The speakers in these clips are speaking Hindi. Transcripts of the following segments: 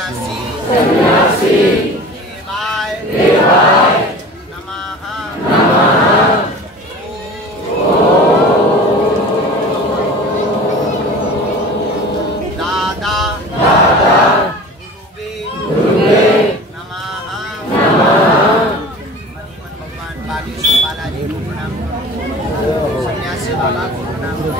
सन्यासी देवाय नमः दादा गुरुवे नमः मणिमन भगवान बागेश्वर बालाजी को प्रणाम करो, सन्यासी बाबा को प्रणाम करो।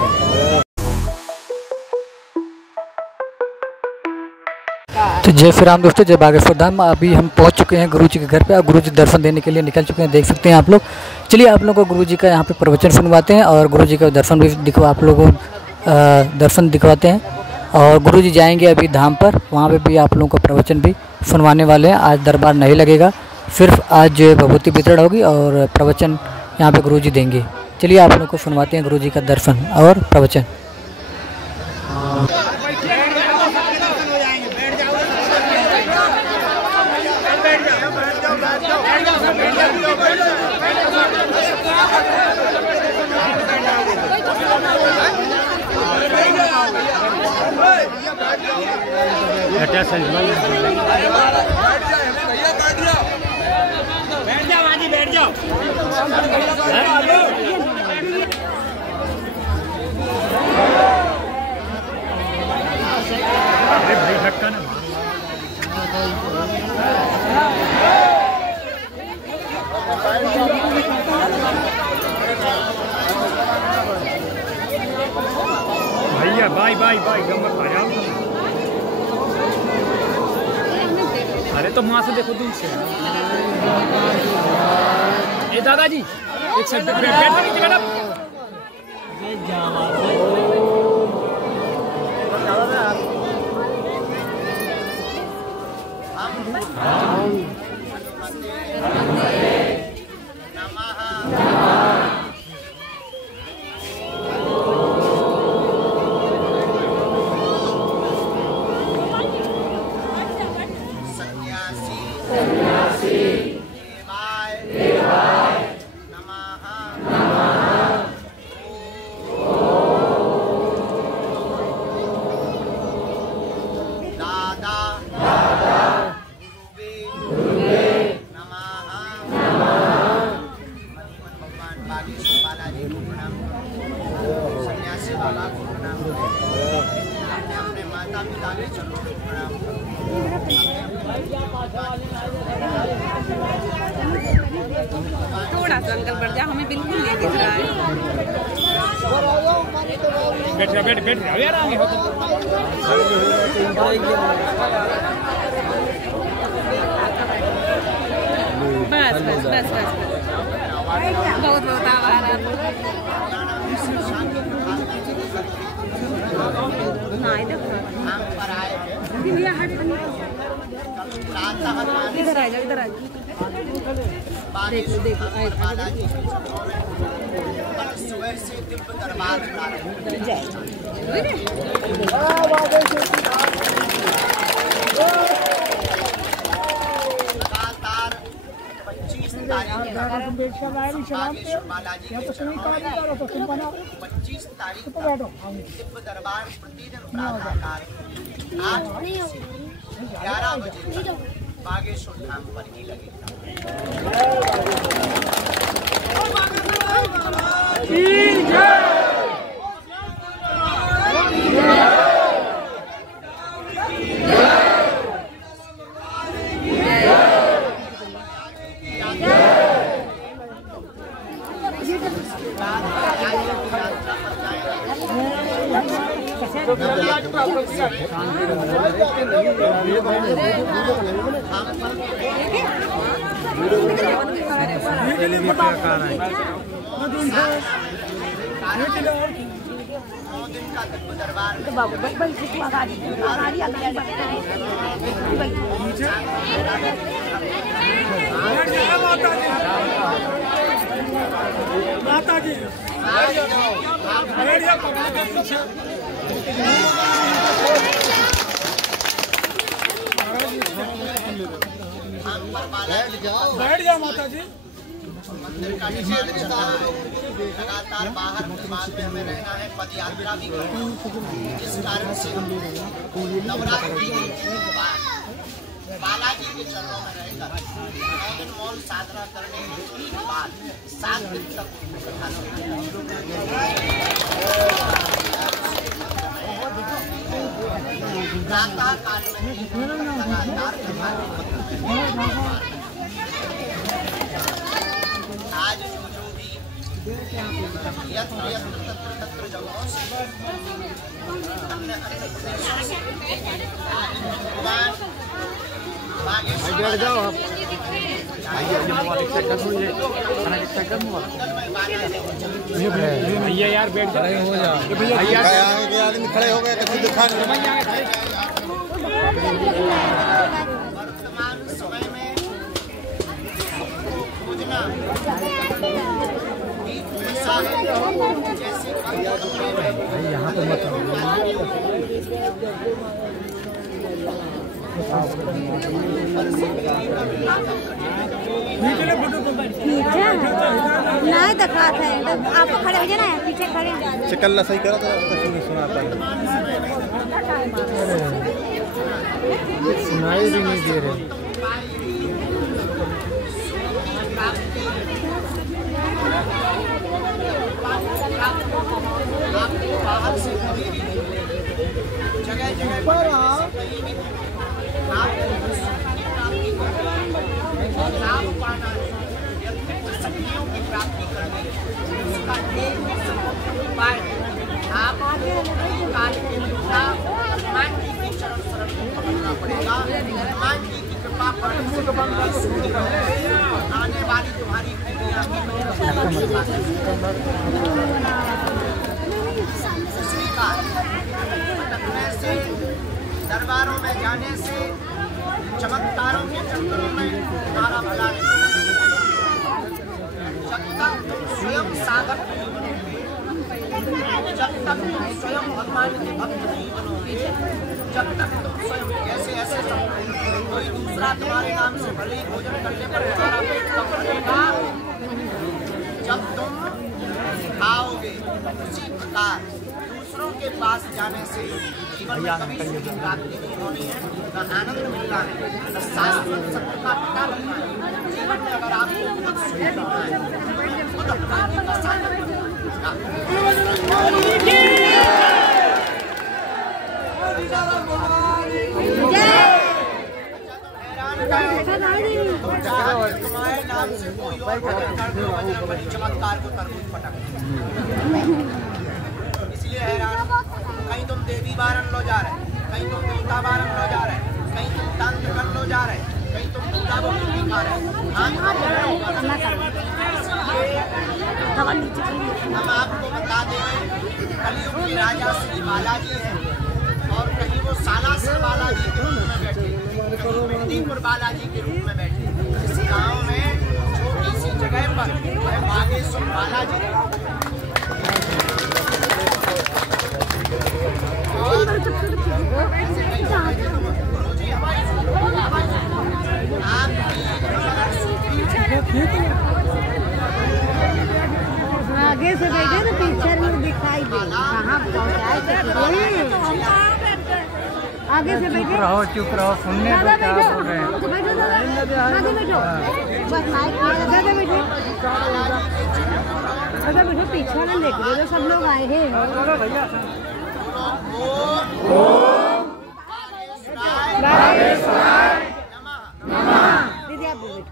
तो जय श्री राम दोस्तों, जय बागेश्वर धाम। अभी हम पहुंच चुके हैं गुरु जी के घर पे और गुरु जी दर्शन देने के लिए निकल चुके हैं, देख सकते हैं आप लोग। चलिए आप लोगों को गुरु जी का यहाँ पे प्रवचन सुनवाते हैं और गुरु जी का दर्शन भी आप लोगों को दर्शन दिखवाते हैं। और गुरु जी जाएंगे अभी धाम पर, वहाँ पे भी आप लोगों को प्रवचन भी सुनवाने वाले हैं। आज दरबार नहीं लगेगा, सिर्फ आज भभूति वितरण होगी और प्रवचन यहाँ पे गुरु जी देंगे। चलिए आप लोगों को सुनवाते हैं गुरु जी का दर्शन और प्रवचन। बैठ जाओ। भैया बाय बाय बाय गम्मत आया। अरे तो वहाँ से देखो दूर से। ए दादाजी एक साइड पे बैठ नीचे बैठ। बालाजी को प्रणाम करो, सन्यासी बाबा को प्रणाम करो, अपने माता पिता के चरणों को प्रणाम करो। थोड़ा सा अंकल बढ़ जा, हमें बिल्कुल नहीं दिख रहा है। बैठ बैठ यार आगे हो बस बस बस बस बहुत बहुत आभार। इधर आ जाओ, इधर आ जाओ। देखो देखो सुबह से दिव्य दरबार लगातार 25 तारीख बालाजी 25 तारीख दिव्य दरबार प्रतिदिन प्रातःकाल 8 बजे से 11 बजे तक बागेश्वर धाम पर ही लगेगा। माता जी बैठ जाओ माता जी। मंदिर का निर्माण चल रहा है, लगातार बाहर में रहना है, पद यात्रा भी करना है, जिस कारण से नवरात्रि के बाद बालाजी के चरणों में रहकर 9 दिन मौन साधना करने के बाद 7 दिन तक प्रातः काल में लगातार आज जो भी यत्र यत्र तत्र तत्र जगहों से हमने अन्य प्रदेशों से भगवान जाओ आप भैया यार बैठ जाए हो जा भैया आदमी खड़े हो गए तो दिखा वर्तमान समय में खोजना जैसे यहाँ पे मत नहीं दिखाते हैं आपको खड़े हो जाना है पीछे खड़े चिकल्ला सही करा था सुनाता है सुनाई भी नहीं दे रहे बाहर से जगह जगह पर लाभ पाना शक्तियों की प्राप्ति करने उसका एक उपाय आप काल के देवता हनुमान जी के चरण शरण को पकड़ना पड़ेगा। हनुमान जी की कृपा पर आने वाली तुम्हारी दुनिया की दूसरी बात भटकने से दरबारों में जाने से चमत्कारों के चक्करों में तुम्हारा भला नहीं। जब तक तुम स्वयं साधक नहीं बनोगे, जब तक तुम स्वयं भगवान के भक्त नहीं बनोगे, जब तक तुम स्वयं ऐसे ऐसे कोई दूसरा तुम्हारे नाम से भले भोजन करने पर तुम्हारा पेट कम रहेगा, जब तुम खाओगे उसी प्रकार दूसरों के पास जाने से जीवन में कभी सुख की प्राप्ति नहीं होनी है, न आनंद मिलना है, न शाश्वत सत्य का पता लगना है। जीवन में अगर आपको खुद सुख मिलना है, खुद अपने का साधन तुम्हारे नाम से कोई और भजन कर दो, भजन बड़ी चमत्कार को तरबूज पटक। इसलिए हैरान, कहीं तुम देवी बारन लो जा रहे, कहीं तुम देवता बारन लो जा रहे, कहीं तुम तंत्र कर लो जा रहे, कहीं तुम पूजा बबूली खा रहे। हम आपको बता दें, कलयुग के राजा श्री बालाजी हैं और कहीं वो सालासर बालाजी के रूप में बैठे, कहीं मेदिनीपुर बालाजी के रूप में बैठे। इस गांव में छोटी सी जगह पर वह बागेश्वर बालाजी आगे से बैठे तो पिक्चर में दिखाई दे कहाँ पहुँचाए आगे से बैठे चुप रहो सुनने दो क्या बोल रहे हैं। बैठो आगे बैठो बस माइक बैठो बैठो पीछे ना देख रहे सब लोग आए हैं। दीदी आप बैठो।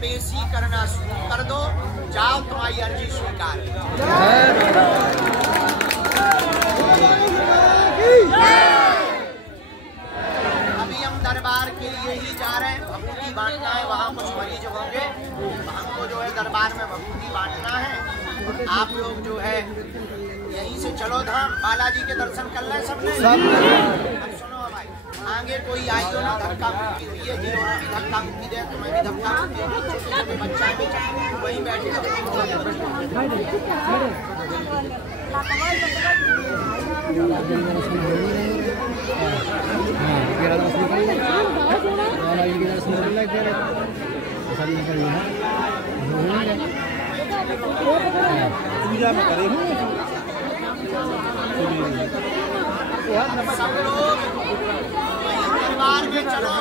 पेशी करना शुरू कर दो, जाओ तुम्हारी अर्जी स्वीकार। अभी हम दरबार के लिए ही जा रहे हैं, भभूति बांटना है। वहाँ कुछ मरीज होंगे, हमको जो है दरबार में भभूति बांटना है। आप लोग जो है यहीं से चलो धाम, बालाजी के दर्शन कर लें सबने। अब सुनो भाई, आगे कोई आई हो ना धक्का मुक्की हुई है, जिन्होंने भी धक्का मुक्की दे तुम्हें भी धक्का मुक्की, छोटे बच्चा भी वहीं बैठे पूजा में करे परिवार में चलो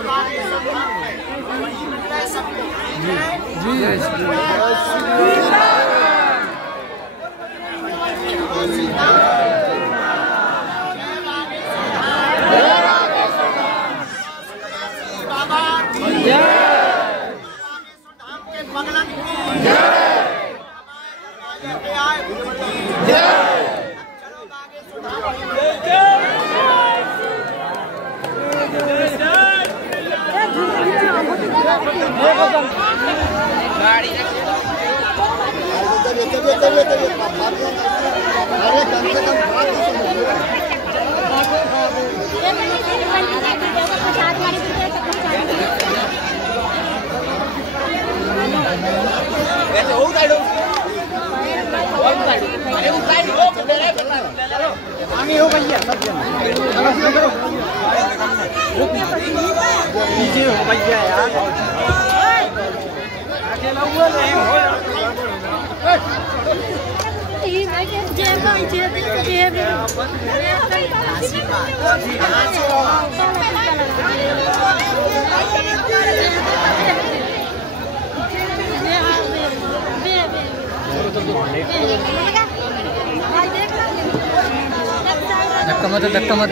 धक्का मत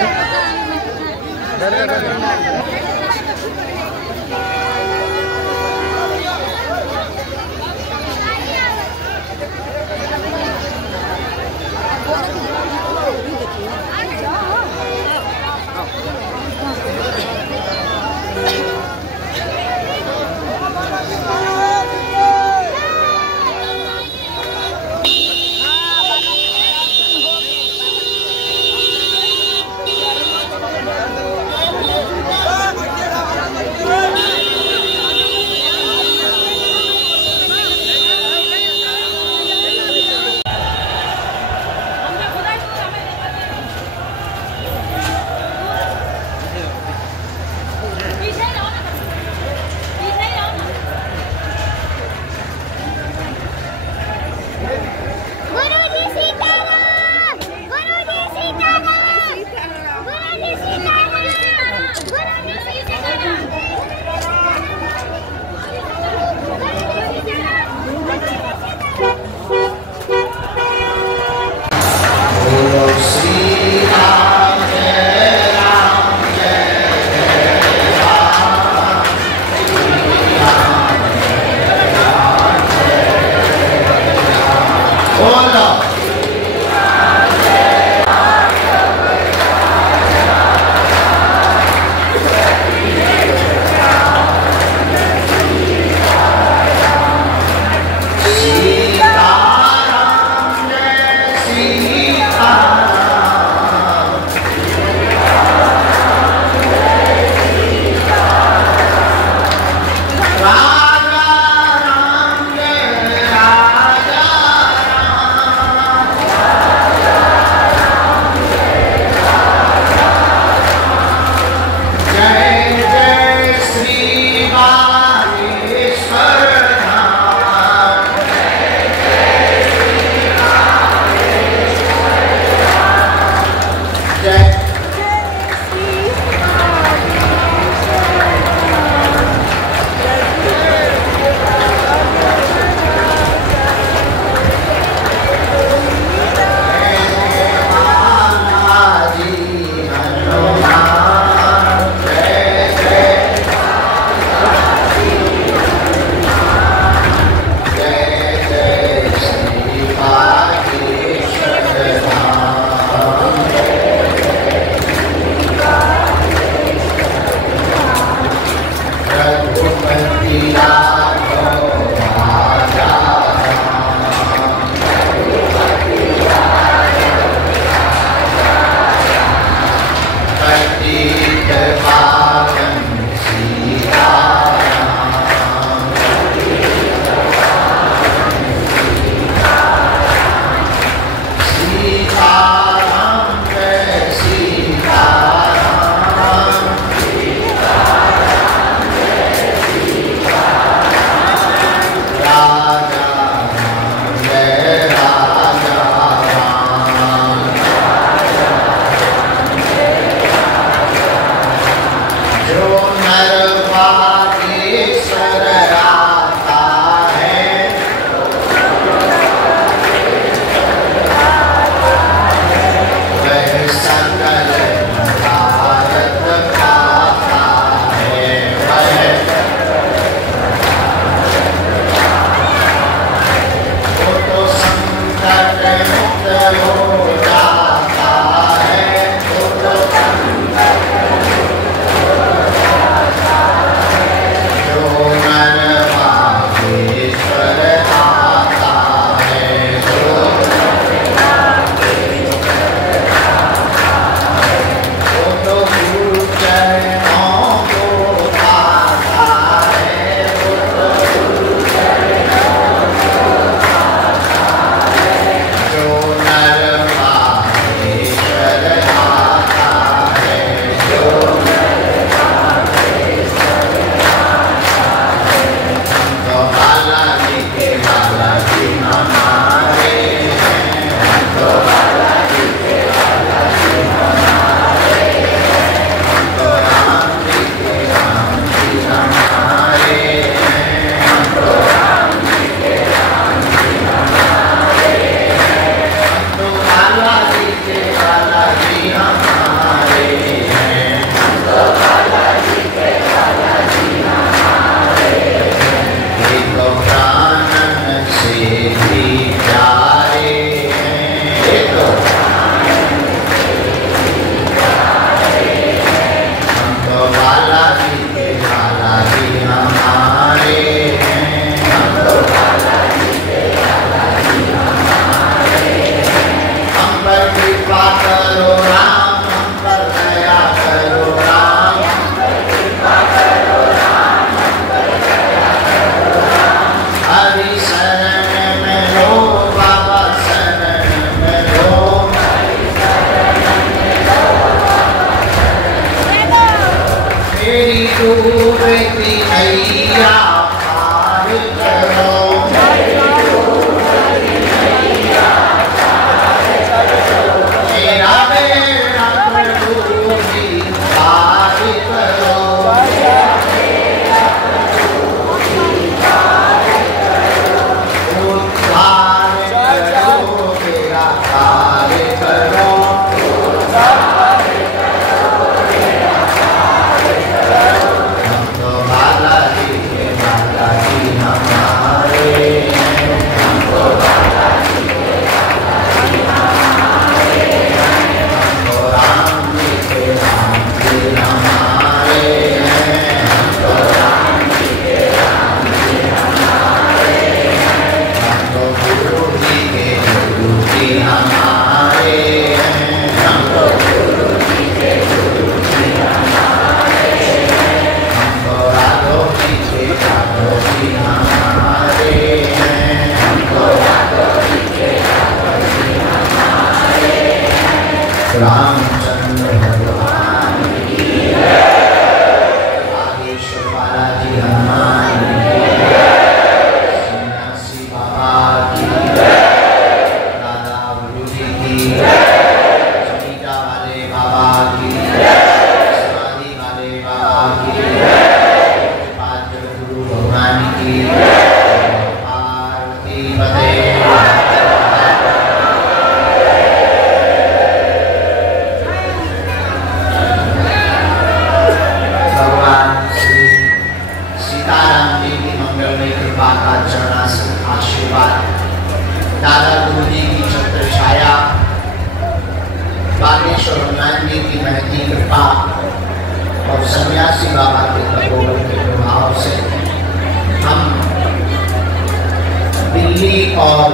और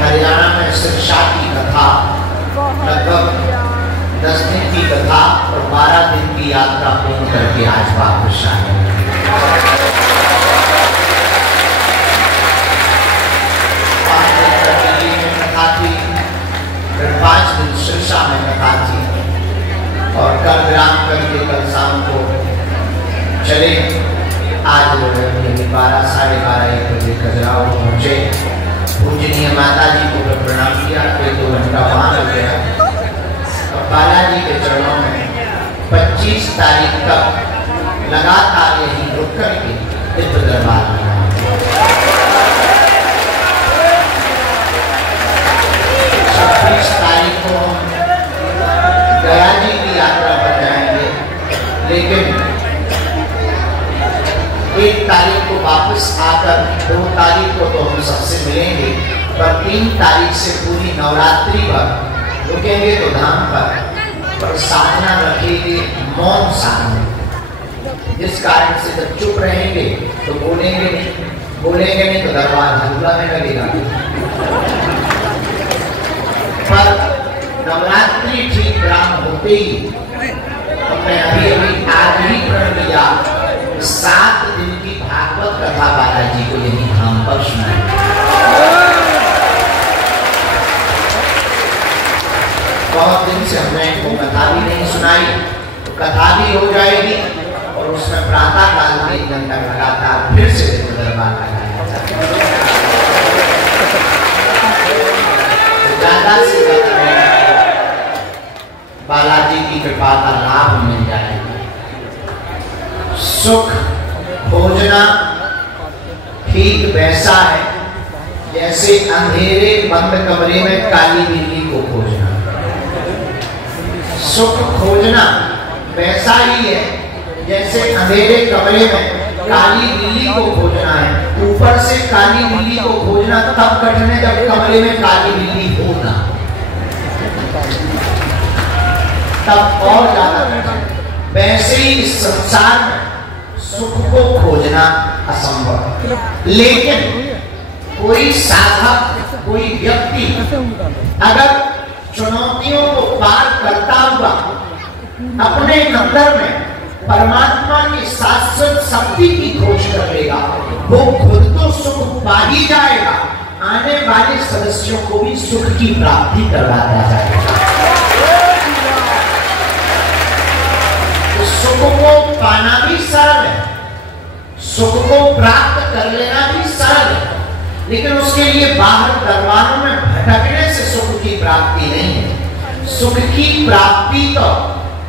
हरियाणा में शिक्षा की कथा, लगभग 10 दिन की कथा और 12 दिन की यात्रा पूर्ण करके आज वापस आए। कथा थी, फिर 5 दिन शिक्षा में कथा थी और कल विराम करके कल शाम को चले। आज 12 साढ़े 12 बजे खजुराहो पहुँचे। पूजनीय माता जी को प्रणाम किया, फिर 2 घंटा वहाँ हो गया और बालाजी के चरणों में 25 तारीख तक लगातार यही रुक करके चित्र दरबार में 26 तारीख को हम गया जी की यात्रा पर जाएंगे, लेकिन 1 तारीख को वापस आकर 2 तारीख को तो हम सबसे मिलेंगे, पर 3 तारीख से पूरी नवरात्रि पर रुकेंगे तो धाम पर साधना रखेंगे, मौन साधना, जिस कारण से जब चुप रहेंगे तो बोलेंगे नहीं तो दरबार झूला में लगेगा। पर नवरात्रि ठीक प्रारंभ होते ही हमने अभी आज ही प्रण किया 7 दिन की भागवत कथा बालाजी को यही धाम पर सुनाई। बहुत दिन से हमने इनको कथा भी नहीं सुनाई, तो कथा भी हो जाएगी और उसमें प्रातः काल में 1 घंटा लगातार फिर से दरबार लगाया जाएगा। ज्यादा से ज्यादा बालाजी की कृपा का लाभ मिल जाएगा। सुख खोजना ठीक वैसा है जैसे अंधेरे बंद कमरे में काली बिल्ली को खोजना। सुख खोजना वैसा ही है जैसे अंधेरे कमरे में काली बिल्ली को खोजना है। ऊपर से काली बिल्ली को खोजना तब कठिन है जब कमरे में काली बिल्ली हो ना, तब और ज्यादा कठिन। वैसे ही इस संसार में सुख को खोजना असंभव, लेकिन कोई साधक, कोई व्यक्ति अगर चुनौतियों को पार करता हुआ अपने अंदर में परमात्मा की शाश्वत शक्ति की खोज कर लेगा, वो खुद तो सुख पा ही जाएगा, आने वाले सदस्यों को भी सुख की प्राप्ति करवाता जाएगा। तो सुख को पाना भी सरल है, सुख को प्राप्त कर लेना भी सरल है, लेकिन उसके लिए बाहर दरबारों में भटकने से सुख की प्राप्ति नहीं है। सुख की प्राप्ति तो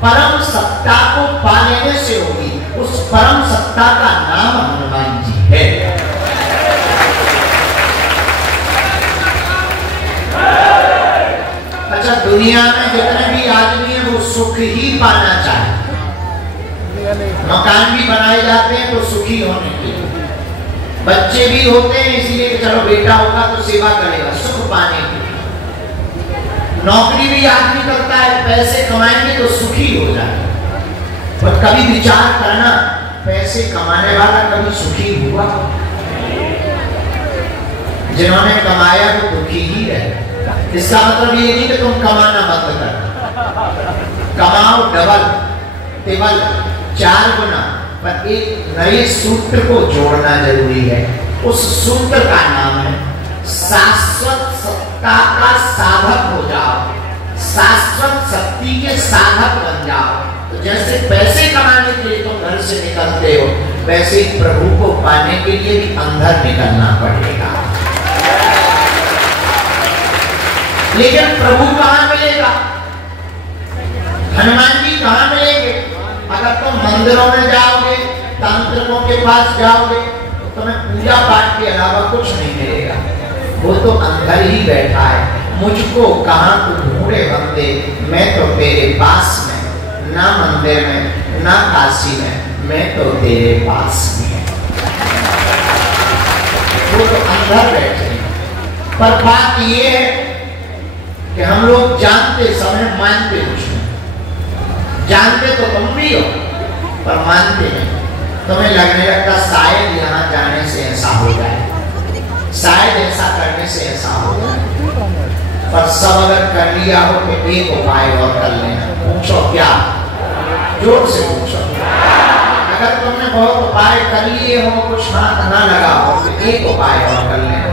परम सत्ता को पा लेने से होगी। उस परम सत्ता का नाम हनुमान जी है। अच्छा, दुनिया में जितने भी आदमी हैं वो सुख ही पाना चाहे। मकान भी बनाए जाते हैं तो सुखी होने के लिए, बच्चे भी होते हैं इसलिए चलो बेटा होगा तो सेवा करेगा, सुख पाने के लिए। नौकरी भी आदमी करता है, पैसे कमाएंगे तो सुखी हो जाएगा। पर कभी विचार करना, पैसे कमाने वाला कभी सुखी हुआ? जिन्होंने कमाया वो दुखी ही रहे। इसका मतलब ये नहीं कि तुम कमाना बंद कर, कमाओ डबल टेबल 4 गुना, पर एक नए सूत्र को जोड़ना जरूरी है। उस सूत्र का नाम है शाश्वत सत्ता का साधक हो जाओ, शाश्वत शक्ति के साधक बन जाओ। तो जैसे पैसे कमाने के लिए तुम घर से निकलते हो, वैसे प्रभु को पाने के लिए भी अंदर निकलना पड़ेगा। लेकिन प्रभु कहाँ मिलेगा? हनुमान जी कहाँ मिलेंगे? अगर तुम मंदिरों में जाओगे, तांत्रिकों के पास जाओगे, तो तुम्हें पूजा पाठ के अलावा कुछ नहीं मिलेगा। वो तो अंदर ही बैठा है। मुझको कहाँ तू ढूंढे बंदे, मैं तो तेरे पास में, ना मंदिर में ना काशी में, मैं तो तेरे पास में। वो तो अंदर बैठे हैं। पर बात ये है कि हम लोग जानते समय मानते कुछ नहीं। जानते तो तुम भी हो पर मानते नहीं। तुम्हें लगने लगता शायद यहाँ जाने से ऐसा हो जाए, शायद ऐसा करने से ऐसा हो जाए। पर सब अगर कर लिया हो तो एक उपाय और कर लेना। पूछो क्या? जोर से पूछो। अगर तुमने बहुत उपाय कर लिए हो, कुछ हाथ ना लगा हो, तो एक उपाय और कर लेना।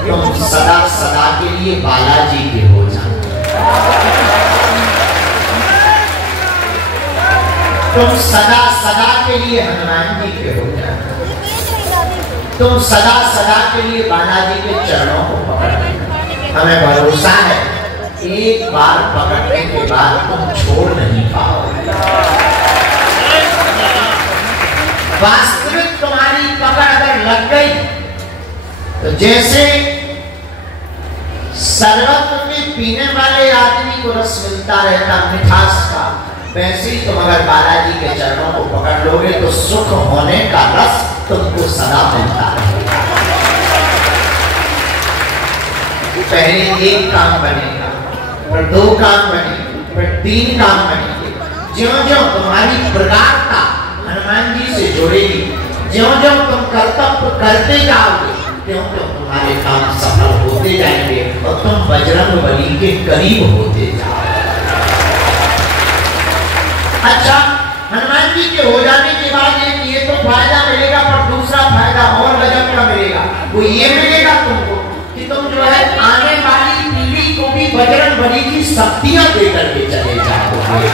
तुम सदा सदा के लिए बालाजी के हो जाओ। तुम सदा सदा के लिए हनुमान जी के हो जाओ। तुम सदा सदा के लिए बालाजी के चरणों को पकड़ लेना। हमें भरोसा है एक बार पकड़ने के बाद तुम छोड़ नहीं पाओगे। वास्तविक तुम्हारी पकड़ अगर लग गई तो जैसे शरबत में पीने वाले आदमी को रस मिलता रहता मिठास का, वैसे ही तुम अगर बालाजी के चरणों को पकड़ लोगे तो सुख होने का रस तुमको सदा मिलता रहेगा। पहले एक काम बनेगा, फिर 2 काम बनेंगे, फिर 3 काम बनेंगे। ज्यों-ज्यों तुम्हारी प्रगाढ़ता हनुमान जी से जुड़ेगी, ज्यों-ज्यों तुम कर्तव्य करते जाओगे, त्यों-त्यों तुम्हारे काम सफल होते जाएंगे और तुम बजरंगबली के करीब होते जाओगे। अच्छा, हनुमान जी के हो जाने के बाद ये तो फायदा मिलेगा, पर दूसरा फायदा और गजब का मिलेगा। वो ये मिलेगा तुमको कि तुम जो है आने वाली पीढ़ी को भी बजरंगबली की शक्तियां देकर के चले जाओगे।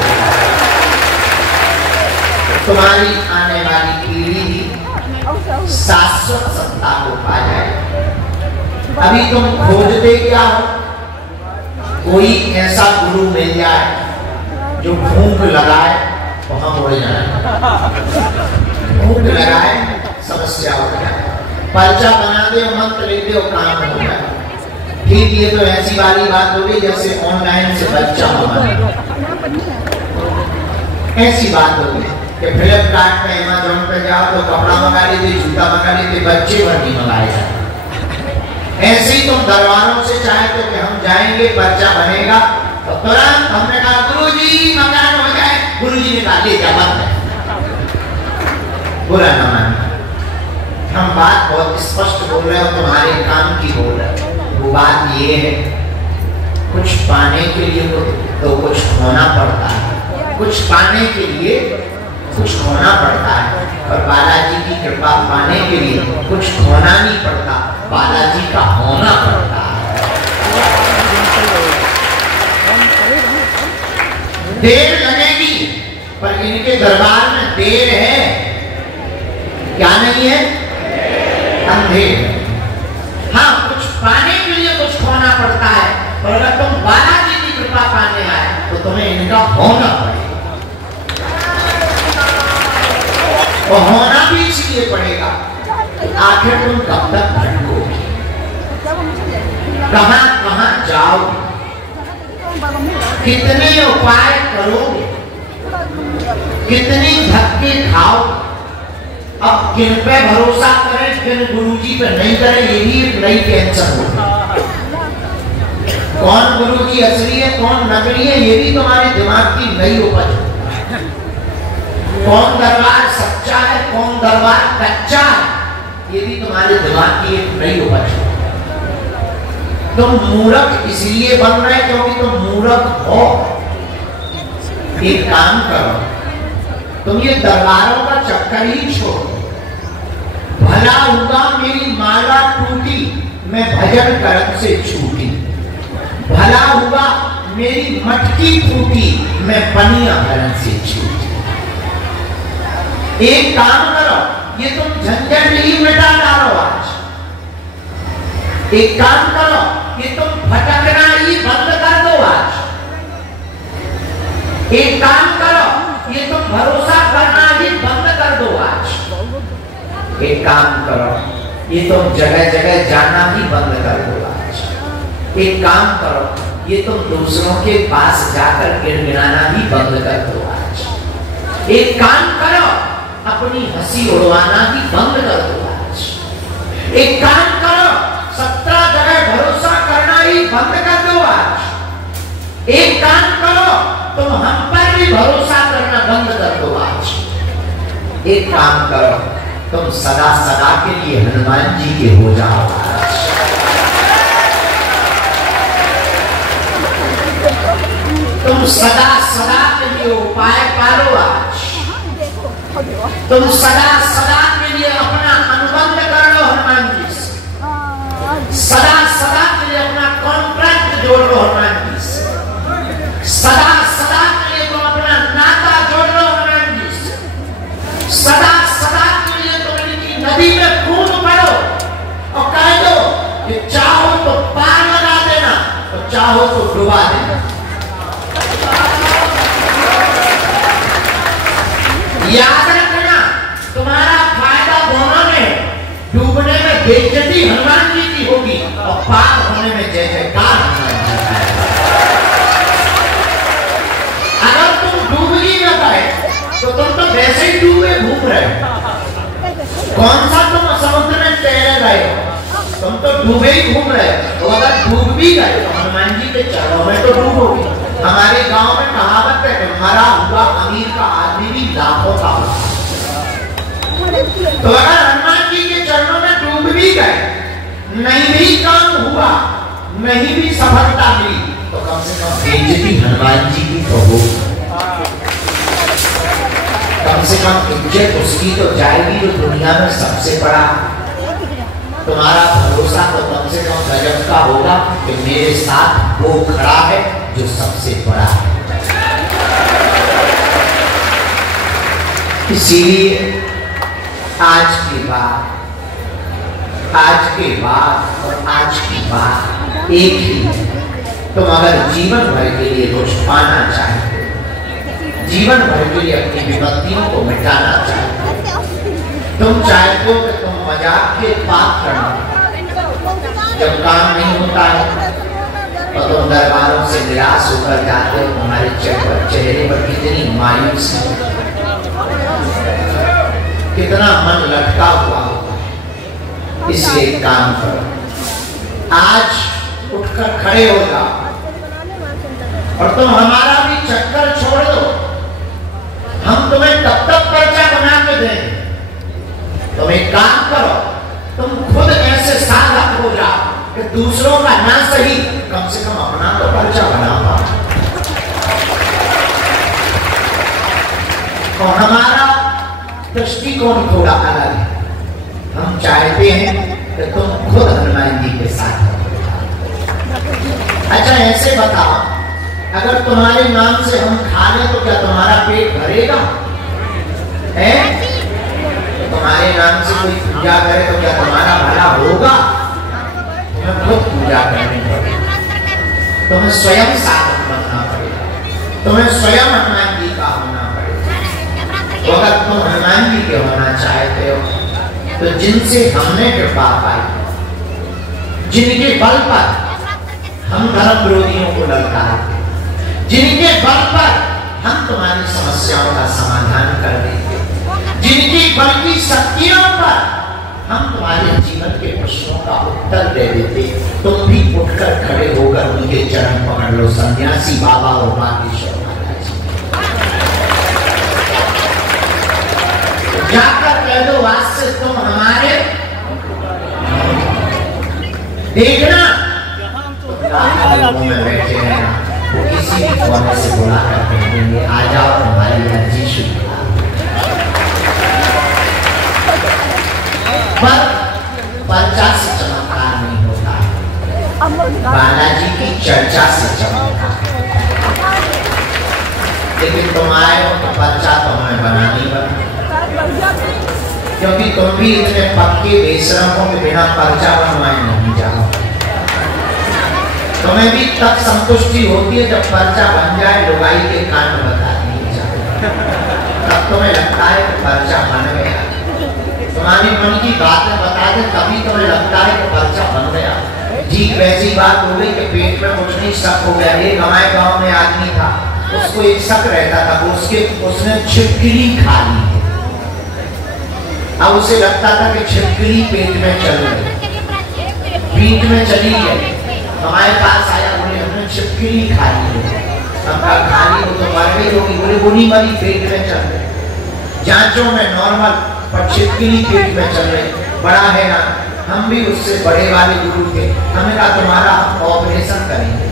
तुम्हारी आने वाली पीढ़ी भी शाश्वत सत्ता को पा जाए। अभी तुम खोजते क्या हो? कोई ऐसा गुरु मिल जाए जो फूंक लगाए वहां उड़ जाए, फूंक लगाए समस्या हो जाए, पर्चा बना दे, मंत्र लिख दे, काम हो जाए। ठीक, ये तो ऐसी वाली बात हो गई जैसे ऑनलाइन से बच्चा होगा, ऐसी बात हो गई कि फ्लिपकार्ट पे अमेज़न पे जाओ तो कपड़ा मंगा लीजिए, जूता मंगा लीजिए, बच्चे भर नहीं मंगाए जाए। ऐसे ही तुम दरबारों से चाहे तो कि हम जाएंगे पर्चा बनेगा तो तुरंत हमने कहा गुरुजी मकान हो जाए, गुरुजी ने कहा ले जा बंद है। बुरा न मानना, हम बात बहुत स्पष्ट बोल रहे हो, तुम्हारे काम की बोल रहे हो। वो बात ये है, कुछ पाने के लिए तो कुछ खोना पड़ता है, कुछ पाने के लिए कुछ खोना पड़ता है, और बालाजी की कृपा पाने के लिए कुछ खोना नहीं पड़ता, बालाजी का होना पड़ता है। देर लगेगी पर इनके दरबार में देर है, क्या नहीं है? अंधेर। हाँ, कुछ पाने के लिए कुछ खोना पड़ता है, और अगर तुम बालाजी की कृपा पाने आए तो तुम्हें इनका होना पड़ेगा। और होना भी इसलिए पड़ेगा कि आखिर तुम कब तक भटकोगे, कहां कहां जाओगे, कितने उपाय करोगे, कितने धक्के खाओगे। अब किन पे भरोसा करें, किन गुरुजी पे नहीं करें, ये भी एक नई टेंशन होगी। कौन गुरुजी असली है, कौन नकली है, ये भी तुम्हारे दिमाग की नई उपज है। कौन दरबार सच्चा है, कौन दरबार कच्चा है, ये भी तुम्हारे दिमाग की एक नई उपज है। तुम मूर्ख इसलिए बन रहे क्योंकि तुम मूर्ख हो। एक काम करो, तुम ये दरबारों का चक्कर ही छोड़ो। भला हुआ मेरी माला टूटी, मैं भजन करम से छूटी। भला हुआ मेरी मटकी फूटी, मैं पनिया भरन से छूटी। एक काम करो, ये तुम झंझट ही मिटा डालो आज। एक काम करो, ये तुम भटकना ही बंद कर दो आज। एक काम करो, ये तुम भरोसा करना ही बंद कर दो आज। एक काम करो, ये तुम जगह जगह जाना ही बंद कर दो आज। एक काम करो, ये तुम दूसरों के पास जाकर गिड़गिड़ाना ही बंद कर दो आज। एक काम करो, अपनी हंसी उड़वाना ही बंद कर दो आज। एक काम करो, 17 जगह भरोसा करना ही बंद कर दो आज। एक काम करो, तुम हम पर भी भरोसा करना बंद कर दो आज। एक काम करो, तुम सदा सदा के लिए हनुमान जी के हो जाओ आज। तुम सदा सदा के लिए उपाय पालो आज। तुम सदा सदा के लिए अपना अनुबंध कर लो हनुमान जी से। सदा सदा के लिए अपना कॉन्ट्रैक्ट जोड़ लो हनुमान जी से। सदा सदा के लिए तुम अपना नाता जोड़ लो हनुमान जी से। सदा सदा के लिए तुम इनकी नदी में कूद पड़ो और कह दो कि चाहो तो पार लगा देना और चाहो तो डुबा देना। याद रखना, तुम्हारा हनुमान जी की होगी और पार होने में जय जयकार हनुमान जी का। अगर तुम डूबगी न गए तो तुम तो वैसे ही डूबे घूम रहे हो। कौन सा तुम समुद्र में तैर रहे हो, तुम तो डूबे ही घूम रहे हो। तो अगर डूब भी गए तो हनुमान जी के चरणों में तो डूबोगे। हमारे गांव में कहावत है कि मरा हुआ अमीर का आदमी भी लाखों का होता है। तो अगर हनुमान जी के चरणों में डूब भी गए, नहीं भी काम हुआ, नहीं भी सफलता मिली, तो कम से कम बेइज्जती हनुमान जी की तो हो, कम से कम इज्जत उसकी तो जाएगी जो दुनिया में सबसे बड़ा। तुम्हारा भरोसा तो कम से कम गजब का होगा कि मेरे साथ वो खड़ा है जो सबसे बड़ा है। इसीलिए आज के बाद और आज की बात एक ही है। तुम अगर जीवन भर के लिए कुछ पाना चाहते हो, जीवन भर के लिए अपनी विपत्तियों को मिटाना चाहते हो, तुम चाहते हो कि तुम मजाक के पात्र जब काम नहीं होता है और तुम दरबारों से निराश होकर जाते हो, तुम्हारे चेहरे पर कितनी मायूसी, कितना मन लटका हुआ होता है। इसलिए काम करो, आज उठकर खड़े हो जाओ और तुम हमारा भी चक्कर छोड़ दो। हम तुम्हें तब तक पर्चा बना के देंगे। तुम एक काम करो, तुम खुद ऐसे साधक हो जाओ कि दूसरों का ना सही, कम से कम अपना तो पर्चा बना पाओ। और हमारा दृष्टिकोण थोड़ा अलग है। हम चाहते हैं कि तुम खुद हनुमान जी के साथ हो। अच्छा ऐसे बताओ, अगर तुम्हारे नाम से हम खा लें तो क्या तुम्हारा पेट भरेगा? तुम्हारे नाम से कोई पूजा करे तो क्या तुम्हारा भला होगा? तुम्हें खुद पूजा करनी पड़ेगी, तुम्हें स्वयं साधक बनना पड़ेगा, तुम्हें स्वयं हनुमान जी का होना पड़ेगा। तो अगर तुम हनुमान जी के होना चाहते हो तो जिनसे हमने कृपा पाई, जिनके बल पर हम धर्म विरोधियों को ललकारते, जिनके बल पर हम तुम्हारी समस्याओं का समाधान कर देते, जिनकी बल की शक्तियों पर हम तुम्हारे जीवन के प्रश्नों का उत्तर दे देते, तुम भी उठकर खड़े होकर उनके चरण पकड़ लो। सन्यासी बाबा और बागेश्वर महाराज जाकर कह दो, आज से तुम हमारे देखना में बैठे हैं, वो किसी भी कोने से बुला कर कहेंगे आ जाओ तुम्हारी अर्जी शुरू। पर पर्चा से चमत्कार नहीं होता, बालाजी की चर्चा से चमत्कार। लेकिन तुम आए हो तो पर्चा तो हमें बनानी पड़ा, क्योंकि तुम भी इतने पक्के बेशरम हो कि बिना पर्चा बनवाए नहीं जाओ। तुम्हें भी तब संतुष्टि होती है जब पर्चा बन जाए, लुगाई के कांड बता दिए जाए, तब तुम्हें लगता है कि पर्चा बन गया। तुम्हारी मन की बातें बता दे तभी तुम्हें लगता है कि पर्चा बन गया। ठीक वैसी बात हो गई कि पेट में कुछ नहीं शक हो गया। एक हमारे गांव में आदमी था, उसको एक शक रहता था, उसने छिपकली खा ली। अब उसे लगता था कि छिपकली पेट में चल गई, पेट में चली गई। हमारे पास आया, बोले हमने छिपकली खा ली है। हमका खा ली वो तो मर गई होगी, बोले वो नहीं मरी, पेट में चल गई। जांचों में नॉर्मल, पर छिपकली पेट में चल रही। बड़ा है ना, हम भी उससे बड़े वाले गुरु थे, हमें कहा तुम्हारा ऑपरेशन करेंगे।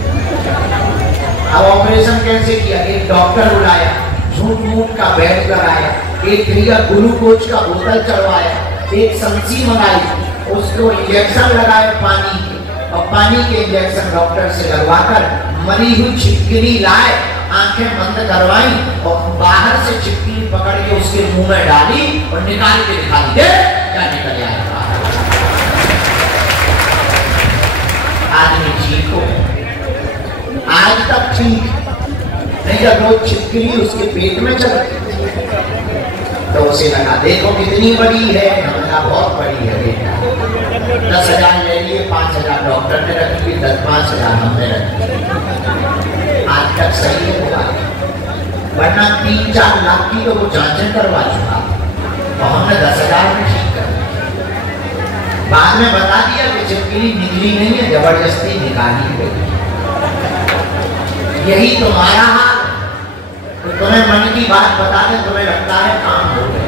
अब ऑपरेशन कैसे किया? एक डॉक्टर बुलाया, झूठ मूठ का बेड लगाया, एक भैया ग्लूकोज का बोतल चढ़वाया, एक संसी मंगाई, उसको इंजेक्शन लगाए पानी के, और पानी के इंजेक्शन डॉक्टर से लगवाकर मरी हुई छिपकली लाए, आंखें बंद करवाई और बाहर से छिपकली पकड़ के उसके मुंह में डाली और निकाल के दिखा दी, क्या निकल आया। आदमी ठीक हो, आज तक ठीक नहीं। जब रोज छिपकली उसके पेट में चलती तो उसे लगा देखो कितनी बड़ी है, हमने कहा बहुत बड़ी है बेटा। 10,000 ले लिए, 5,000 डॉक्टर ने रख लिए, 5,000 हमने रख लिए। आज तक सही है वो बात, वरना 3-4 लाख की तो वो जांचें करवा चुका और हमने 10,000 में ठीक कर दिया। बाद में बता दिया कि चिपकली निकली नहीं है, जबरदस्ती निकाली गई। यही तुम्हारा हाल, तो तुम्हें मन की बात बता दें, तुम्हें लगता है काम हो गया।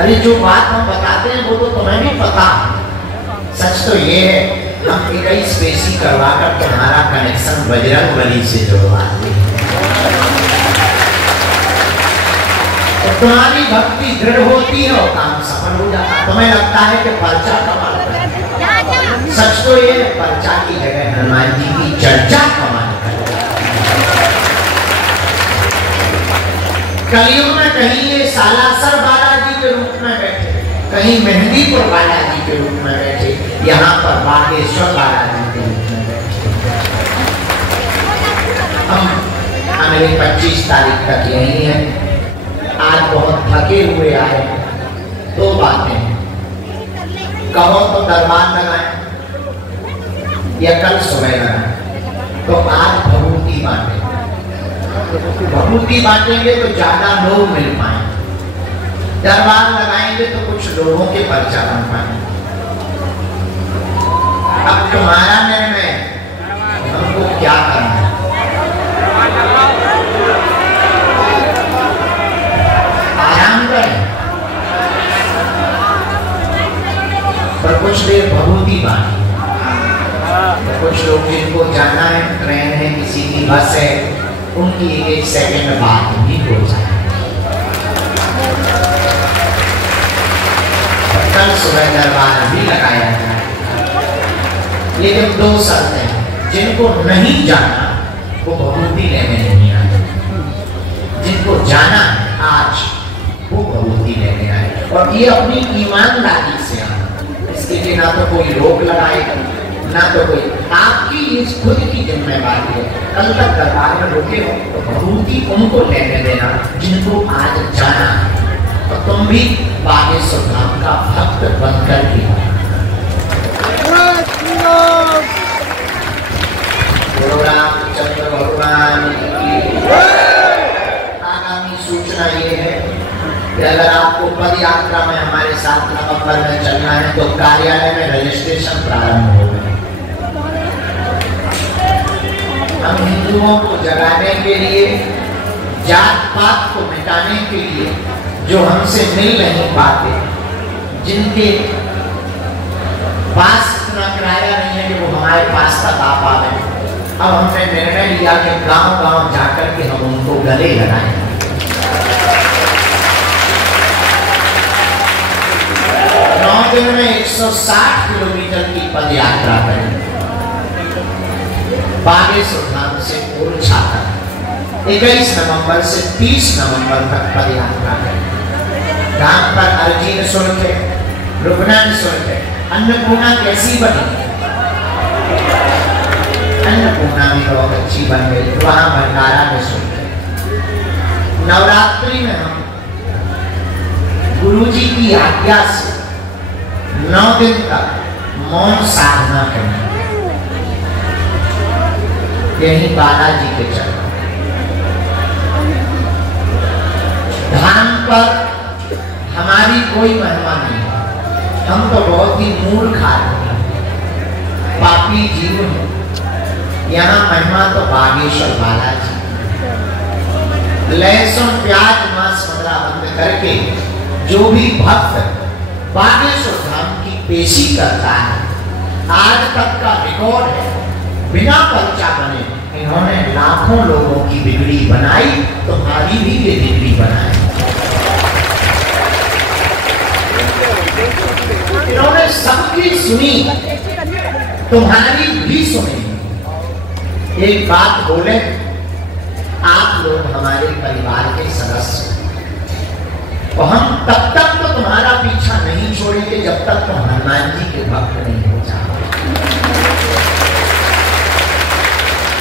अरे जो बात हम बताते हैं वो तो तुम्हें भी पता। सच तो ये है, हम 21 पेशी करवाकर तुम्हारा कनेक्शन बजरंगबली से जुड़वाते हैं। तो तुम्हारी भक्ति दृढ़ होती है और काम सफल हो जाता है। तुम्हें लगता है कि पर्चा कमाल है, सच तो ये पर्चा की जगह हनुमान जी की चर्चा कमाल है। कलयुग में कहीं ये सालासर बालाजी के रूप में बैठे, कहीं मेहंदीपुर बालाजी के रूप में बैठे, यहाँ पर बागेश्वर बालाजी के रूप में बैठे। हम अगले 25 तारीख तक यही है। आज बहुत थके हुए आए। 2 बातें, कहो तो दरबार लगाए या कल सुबह लगाए, तो आज भभूति बांटे। भभूति बांटेंगे तो ज्यादा लोग मिल पाए, दरबार लगाएंगे तो कुछ लोगों के पर्चा बन पाए। अब तुम्हारा निर्णय, हमको क्या करना है। आराम करें पर कुछ देर भभूति बांटे। कुछ लोग जिनको जाना है, ट्रेन है, किसी की बस है, उनकी 1 सेकंड बात भी हो जाए। कल सुबह दरबार भी लगाया जाए, लेकिन 2 शर्तें। जिनको नहीं जाना वो भभूति लेने नहीं आए, जिनको जाना है आज वो भभूति लेने आए। और ये अपनी ईमानदारी से आना, इसके लिए ना तो कोई रोक लगाएगा, ना तो कोई, आपकी इस खुद की जिम्मेवारी है। कल तक दरबार में रुके हो तो भभूति उनको लेने देना जिनको आज जाना है। और तुम भी बागेश्वर धाम का भक्त बनकर के रामचंद्र भगवान की। आगामी सूचना ये है कि अगर आपको पद यात्रा में हमारे साथ नवंबर में चलना है तो कार्यालय में रजिस्ट्रेशन प्रारंभ होगा। हम हिंदुओं को जगाने के लिए, जात पात को मिटाने के लिए, जो हमसे मिल नहीं पाते, जिनके पास इतना किराया नहीं है कि वो हमारे पास तक आ पाए, अब हमने निर्णय लिया कि गांव-गांव जाकर के हम उनको गले लगाएं। 9 दिन में 160 किलोमीटर की पद यात्रा करेंगे। बागेश्वर धाम से ओरछा तक 21 नवंबर से 30 नवंबर तक पद यात्रा करें। धाम पर अर्जी निःशुल्क है, रुकना निःशुल्क है। अन्नपूर्णा कैसी बनी? अन्नपूर्णा भी बहुत अच्छी बन गई, वहां भंडारा निःशुल्क है। नवरात्रि में हम गुरुजी की आज्ञा से 9 दिन तक मौन साधना करें, यही बालाजी के चरण। धाम पर हमारी कोई महिमा नहीं है, हम तो बहुत ही मूर्ख आदमी, पापी जीव हैं। यहाँ महिमा तो बागेश्वर बालाजी। लहसुन प्याज मांस मदिरा बंद करके जो भी भक्त बागेश्वर धाम की पेशी करता है, आज तक का रिकॉर्ड है, बिना पर्चा बने इन्होंने लाखों लोगों की बिगड़ी बनाई, तुम्हारी भी ये बिगड़ी बनाई। इन्होंने सबकी सुनी, तुम्हारी भी सुनी। एक बात बोले, आप लोग हमारे परिवार के सदस्य, और हम तब तक तो तुम्हारा पीछा नहीं छोड़ेंगे जब तक तुम हनुमान जी के भक्त नहीं हो जाओ।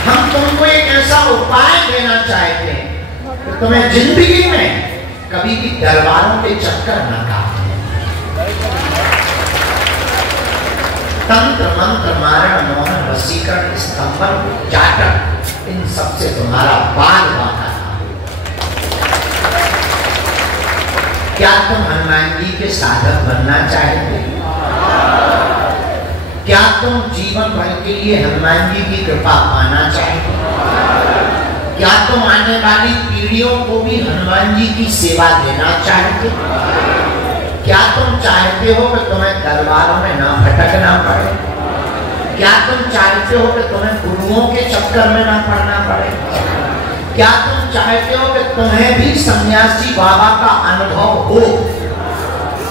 हम तुमको एक ऐसा उपाय देना चाहते हैं कि तुम्हें जिंदगी में कभी भी दरबारों के चक्कर न काटे। तंत्र मंत्र मारण मोहन वशीकरण स्तंभन जाटक, इन सबसे तुम्हारा बाल बांधा था। क्या तुम हनुमान जी के साधक बनना चाहते? क्या तुम जीवन भर के लिए हनुमान जी की कृपा पाना चाहते? क्या तुम आने वाली पीढ़ियों को भी हनुमान जी की सेवा देना चाहते? क्या तुम चाहते हो कि तुम्हें दरबारों में ना भटकना पड़े? क्या तुम चाहते हो कि तुम्हें गुरुओं के चक्कर में ना पड़ना पड़े? क्या तुम चाहते हो कि तुम्हें भी सन्यासी बाबा का अनुभव हो?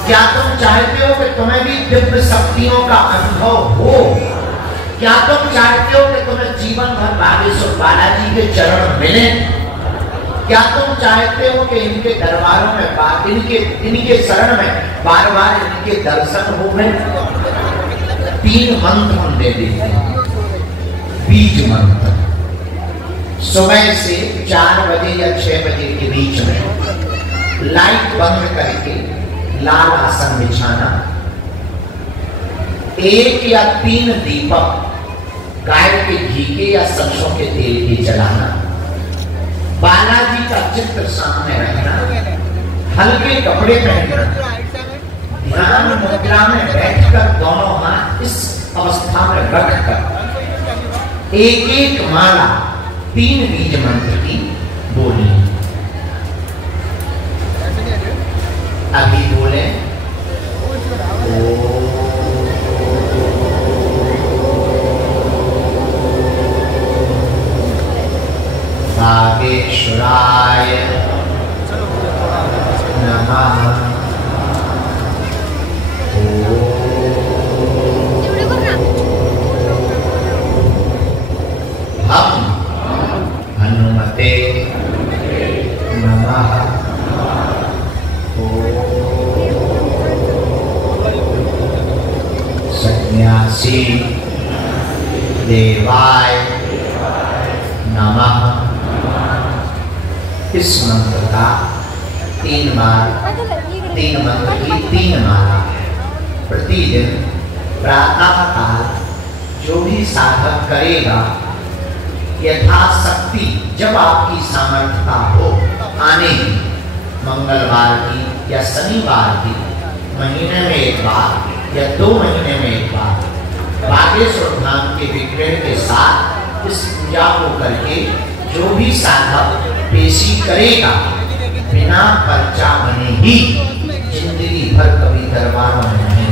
क्या तुम चाहते हो कि तुम्हें भी दिव्य शक्तियों का अनुभव हो? क्या तुम चाहते हो कि तुम्हें जीवन भर बागेश्वर बालाजी के चरण मिले? क्या तुम चाहते हो कि इनके दरबारों में इनके शरण में बार बार इनके दर्शन हो गए? 3 मंत्र हम दे देते हैं। बीज मंत्र सुबह से 4 बजे या 6 बजे के बीच में लाइट बंद करके लाल आसन बिछाना, 1 या 3 दीपक गाय के घी के या सरसों के तेल के जलाना, बालाजी का चित्र सामने रखना, हल्के कपड़े पहनना, ध्यान मुद्रा में बैठकर दोनों हाथ इस अवस्था में रखकर एक माला 3 बीज मंत्र की बोली। अभी बोले बागेश्वराय नमः। हम हनुमते नमः। सन्यासी देवाय नमः। इस मंत्र का 3 मंत्र की 3 माला प्रतिदिन प्रातः काल जो भी साधक करेगा, यथाशक्ति जब आपकी सामर्थ्यता हो आने की, मंगलवार की या शनिवार की, महीने में 1 बार या 2 महीने में 1 बार बागेश्वर धाम के विग्रह के साथ इस पूजा को करके जो भी साधक पेशी करेगा, बिना पर्चा बने ही जिंदगी भर कभी दरबारों में नहीं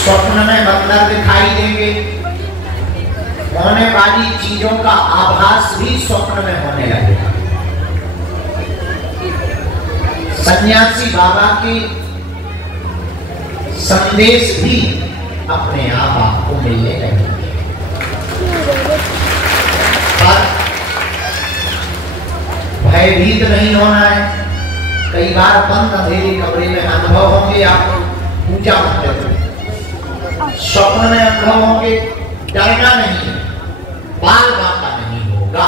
स्वप्न में बंदर दिखाई देंगे, होने वाली चीजों का आभास भी स्वप्न में होने लगेगा। सन्यासी बाबा की संदेश भी अपने आप आपको मिलने लगेंगे। पर भयभीत नहीं होना है। कई बार बंद अंधेरे कमरे में अनुभव होंगे, आपको पूजा करते हुए स्वप्न में अनुभव होंगे, डरना नहीं, बाल बाका नहीं होगा।